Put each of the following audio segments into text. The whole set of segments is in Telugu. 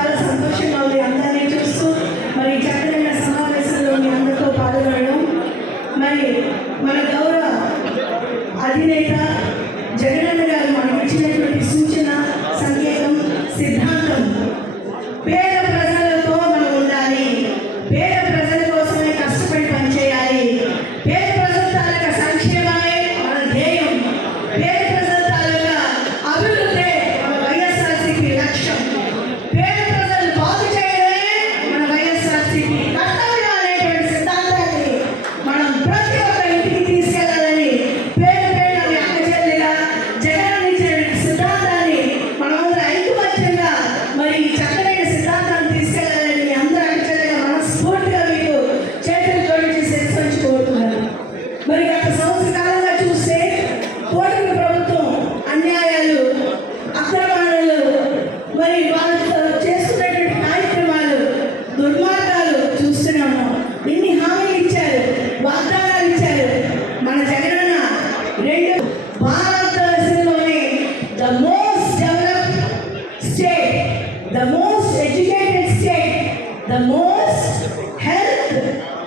చాలా సంతోషంగా ఉంది. చూస్తూ మరి చక్కనైన సమావేశంలో అందరితో పాల్గొనడం. మరి మన గౌరవ అధినేత జగనన్న గారు మనకు ఇచ్చినటువంటి సూచన సంకేతం సిద్ధాంతం. పేద the most educated state, the most health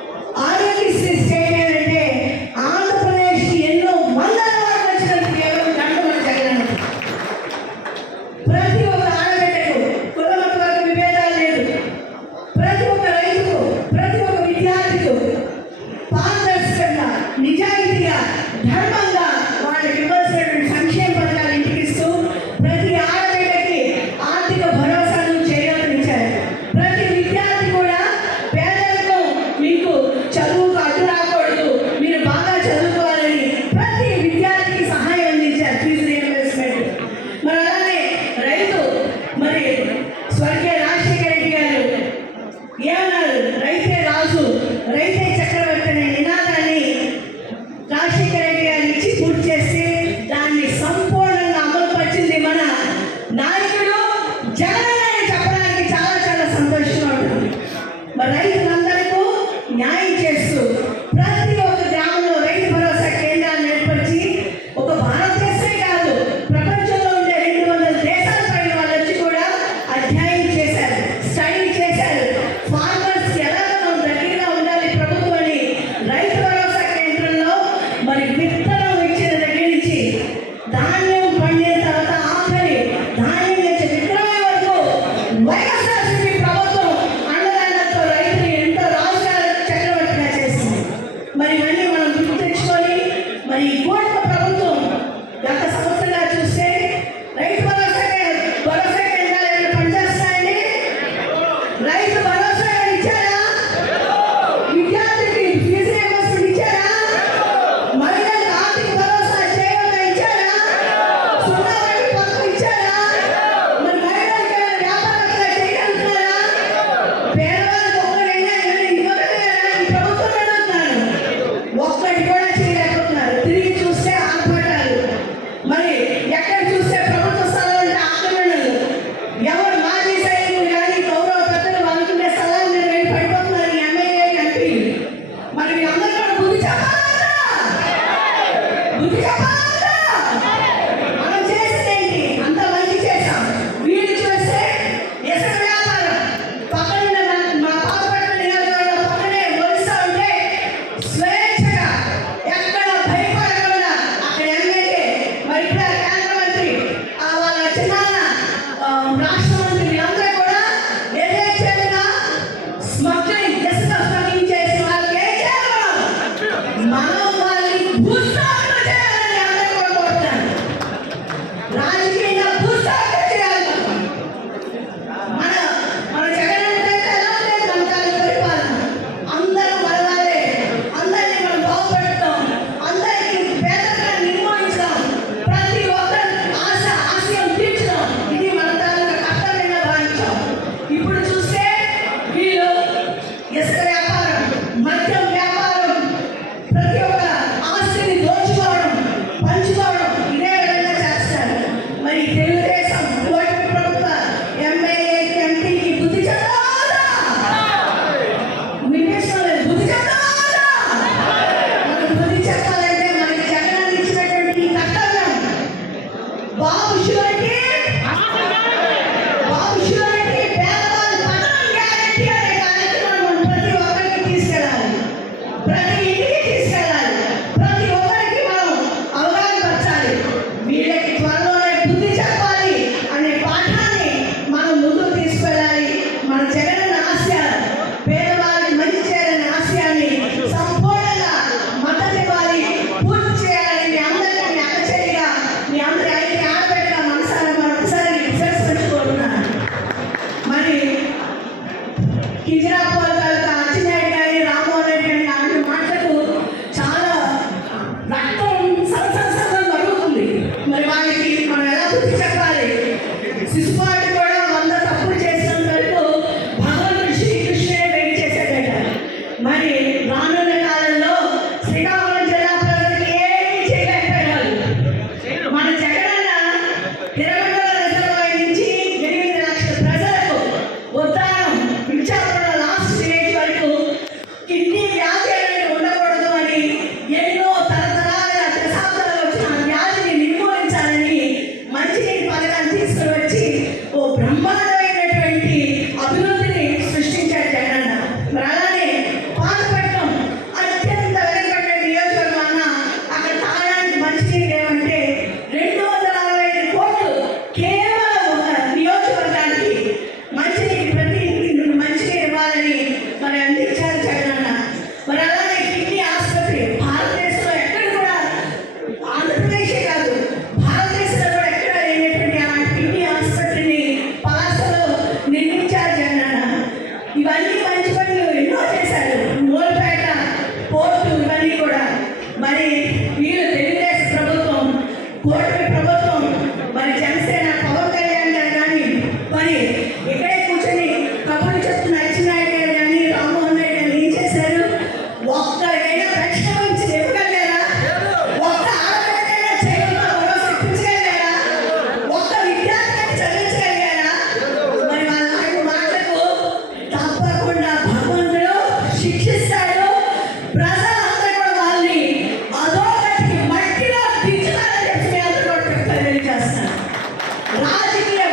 ಜನರ Christ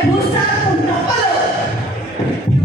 కూడా తెలియజేస్తాను రాజకీయ భూస్థాపం తప్పదు